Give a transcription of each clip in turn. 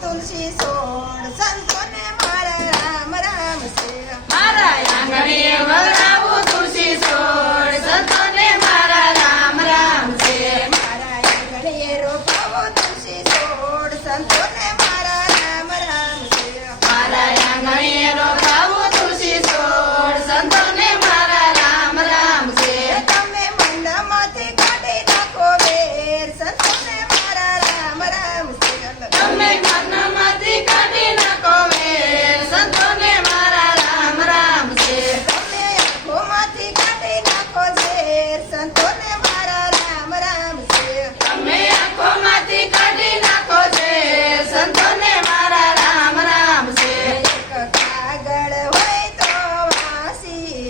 તુલસી છોડ સંતોને મારા રામ રામ છે. મારા આંગણે વવડાવું તુલસી છોડ સંતોને મારા રામ રામ છે. મારા આંગણે રોપાવો તુલસી છોડ સંતોને મારા રામ રામ છે. મારા આંગણે રોપાવું તુલસી છોડ સંતોને મારા રામ રામ છે. તમે મનમાંથી કાઢી નાખો વેર સંતોને મારા રામ રામ છે. તમે મનમાંથી કાઢી નાખો વેર સંતોને મારા રામ રામ છે. તમે આંખોમાંથી કાઢી નાખો ઝેર સંતોને મારા રામ રામ છે. તમે આંખોમાંથી કાઢી નાખો ઝેર સંતોને મારા રામ રામ છે. એક કાગળ હોય તો વાસી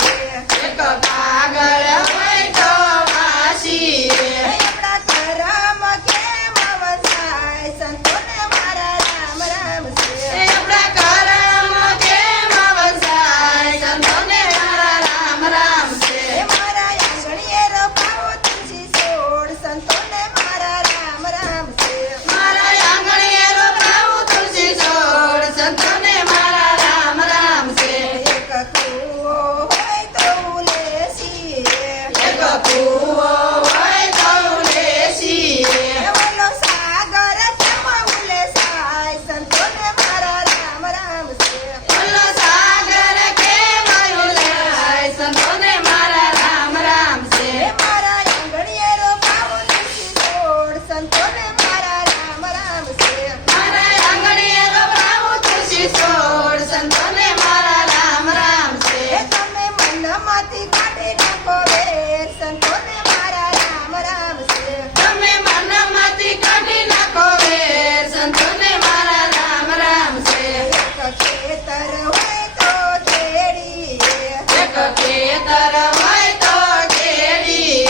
એક કાગળ હોય તો વાસી આપણા કરમ કેમ વસાય સંતોને મારા રામ રામ છે. આપણા કરમ કેમ વસાય સંતોને મારા રામ રામ છે. મારા આંગણીએ રોપાવો તુલસી છોડ સંતોને મારા રામ રામ છે. મારા આંગણે રોપાવું તુલસી છોડ સંતોને મારા રામ રામ છે. એક કૂવો હોય તો ઉલેસી એક કૂવો હોય તો લેસી ઓલો સાગર કેમ ઉલેસાય સંતોને મારા રામ રામ છે. ઓલો સાગર કેમ ઉલેસાય સંતોને મારા રામ રામ છે. મારા આંગણીએ રોપાવો તુલસી છોડ સંતોને મારા રામ રામ છે. મારા આંગણે રોપાવું તુલસી છોડ સંતોને મારા રામ રામ છે. તમે મનમાંથી કાઢી નાખો વેર સંતોને મારા રામ રામ છે. તમે મનમાંથી કાઢી નાખો વેર સંતોને મારા રામ રામ છે. એક ખેતર હોય તો કેડી એક ખેતર હોય તો કેડી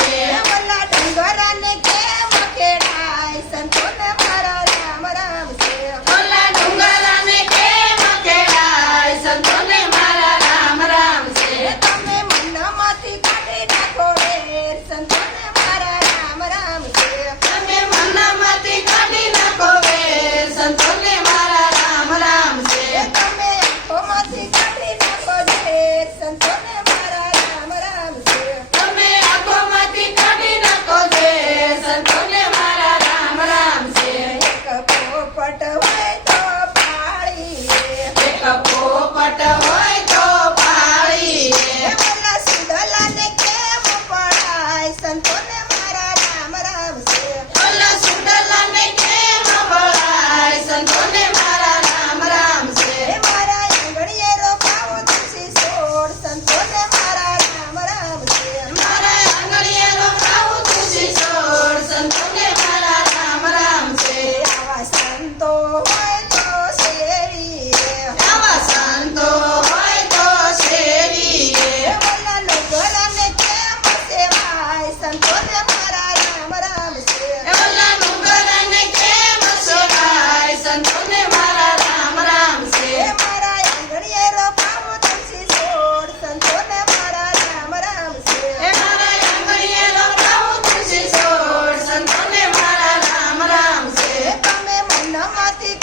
ઓલા ડુંગરાને કેમ ખેડાય સંતોને મારા રામ રામ છે. ઓલા ડુંગરાને કેમ ખેડાય સંતોને મારા રામ રામ છે. તમે મનમાંથી કાઢી નાખો વેર સંતોને મારા રામ રામ છે. તમે મનમાંથી કાઢી નાખો વેર સંતોને મારા રામ રામ છે. તમે આંખોમાંથી કાઢી નાખો ઝેર સંતોને મારા રામ રામ છે. તમે આંખોમાંથી કાઢી નાખો ઝેર સંતોને મારા રામ રામ છે. એક પોપટ હોય તો પાળી એક પોપટ હોય તો પાળી ઓલા સુદલાને કેમ પડાય સંતોને મારા રામ રામ છે. ઓલા સુંદરલાને કેમ વળાય સંતોને મારા રામ રામ છે. મારા આંગણીએ રોપાવો તુલસી છોડ સંતોને મારા રામ રામ છે. મારા આંગણીએ રોપાવું તુલસી છોડ સંતોને મારા રામ રામ છે. આવા સંતો હોય તો શેરી આવા સંતો હોય તો શેરી ઓલા લુગડાને કેમ સેવાય સંતોને મારા રામ રામ છે. ઓલા ડુંગરને કેમ સેવાય સંતોને મારા રામ રામ છે. મારા આંગણીએ રોપાવો તુલસી છોડ સંતોને મારા રામ રામ છે. મારા આંગણીએ રોપાવું તુલસી છોડ સંતોને મારા રામ રામ છે. તમે મનમાંથી